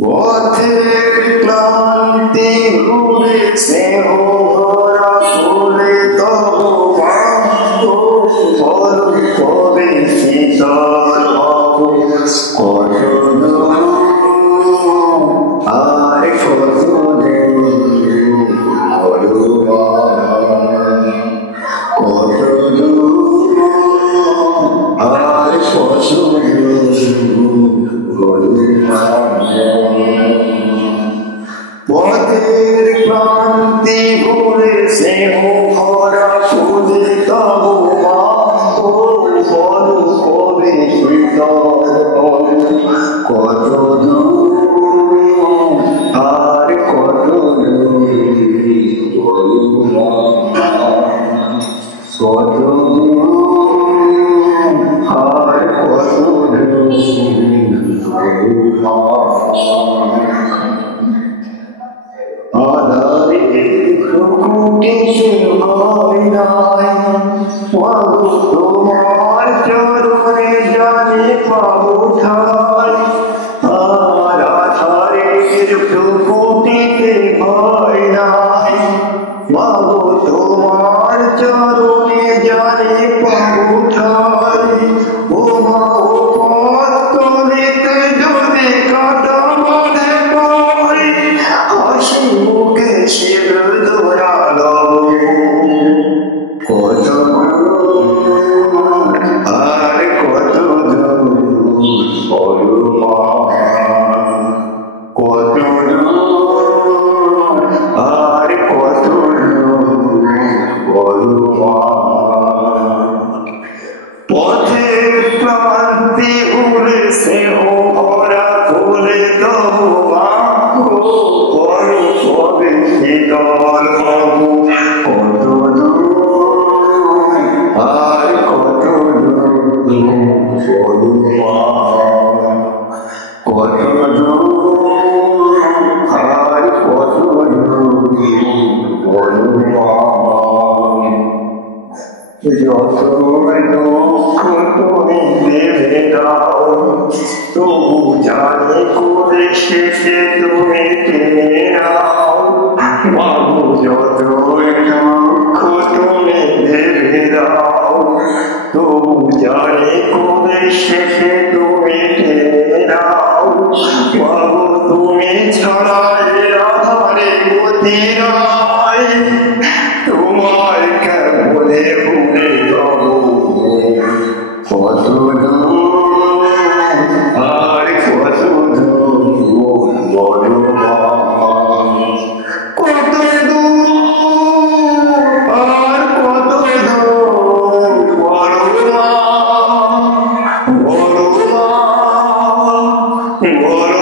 পথের ক্লান্তি ঘুরেছে ওরা ফুলে তবু বরং কবে শীতল কত আর কত আর পথের ক্লান্তি ঘুরেছে ওরা ফুলে তবু বল কবে শীতল কত আর কত কত আর কত আধারে খুকুটিতে ভয় নাই তোমার চরণে জানে পাবো ঠাই আর আধারের খুকুটিতে ভয় নাই পাবো তোমার চরণে জানে পাবো ঠাই ও মা ও পথ তলিতে যদি কাটা বাঁধে পাই হাসি মুখে শিব দোড়ালো কত আর কত কত আর কত পথের ক্লান্তি উড়েছে ওরা ফুলে তবু বড় কবে শীতল কত আর কত কত আর কত যত দুঃখ তুমি দেবে দাও তবু জানি করে শেষে তুমি টেনে নাও বাবু যত দুঃখ তুমি দেবে দাও তবু জানি করে শেষে তুমি টেনে নাও বাবু তুমি ছাড়া আধারে গতি নাই তোমার কেবলে ভুলে যাব কত আর কত বড় কত আর কত বড় বড়